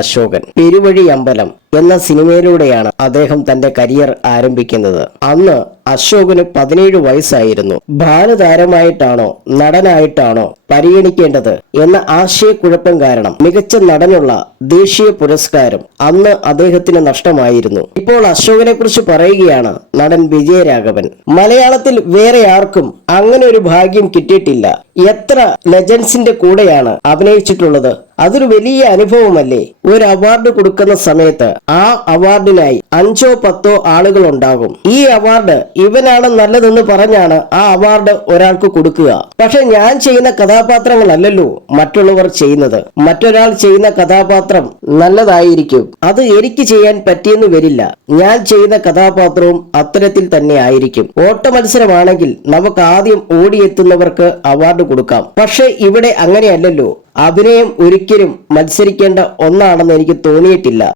അശോകൻ. പെരുവഴി അമ്പലം എന്ന സിനിമയിലൂടെയാണ് അദ്ദേഹം തന്റെ കരിയർ ആരംഭിക്കുന്നത്. അന്ന് അശോകന് 17 വയസ്സായിരുന്നു. ബാലതാരമായിട്ടാണോ നടനായിട്ടാണോ പരിഗണിക്കേണ്ടത് എന്ന ആശയക്കുഴപ്പം കാരണം മികച്ച നടനുള്ള ദേശീയ പുരസ്കാരം അന്ന് അദ്ദേഹത്തിന് നഷ്ടമായിരുന്നു. ഇപ്പോൾ അശോകനെ കുറിച്ച് പറയുകയാണ് നടൻ വിജയരാഘവൻ. മലയാളത്തിൽ വേറെ ആർക്കും അങ്ങനെ ഒരു ഭാഗ്യം കിട്ടിയിട്ടില്ല. എത്ര ലെജൻസിന്റെ കൂടെയാണ് അഭിനയിച്ചിട്ടുള്ളത്. അതൊരു വലിയ അനുഭവമല്ലേ. ഒരു അവാർഡ് കൊടുക്കുന്ന സമയത്ത് ആ അവാർഡിനായി 5 or 10 ആളുകൾ ഉണ്ടാകും. ഈ അവാർഡ് ഇവനാണ് നല്ലതെന്ന് പറഞ്ഞാണ് ആ അവാർഡ് ഒരാൾക്ക് കൊടുക്കുക. പക്ഷെ ഞാൻ ചെയ്യുന്ന കഥാപാത്രങ്ങളല്ലല്ലോ മറ്റുള്ളവർ ചെയ്യുന്നത്. മറ്റൊരാൾ ചെയ്യുന്ന കഥാപാത്രം നല്ലതായിരിക്കും, അത് എനിക്ക് ചെയ്യാൻ പറ്റിയെന്ന് വരില്ല. ഞാൻ ചെയ്യുന്ന കഥാപാത്രവും അത്തരത്തിൽ തന്നെ ആയിരിക്കും. ഓട്ട മത്സരമാണെങ്കിൽ നമുക്ക് ആദ്യം ഓടിയെത്തുന്നവർക്ക് അവാർഡ് കൊടുക്കാം. പക്ഷെ ഇവിടെ അങ്ങനെയല്ലല്ലോ. അഭിനയം ഒരിക്കലും മത്സരിക്കേണ്ട ഒന്നാണെന്ന് എനിക്ക് തോന്നിയിട്ടില്ല.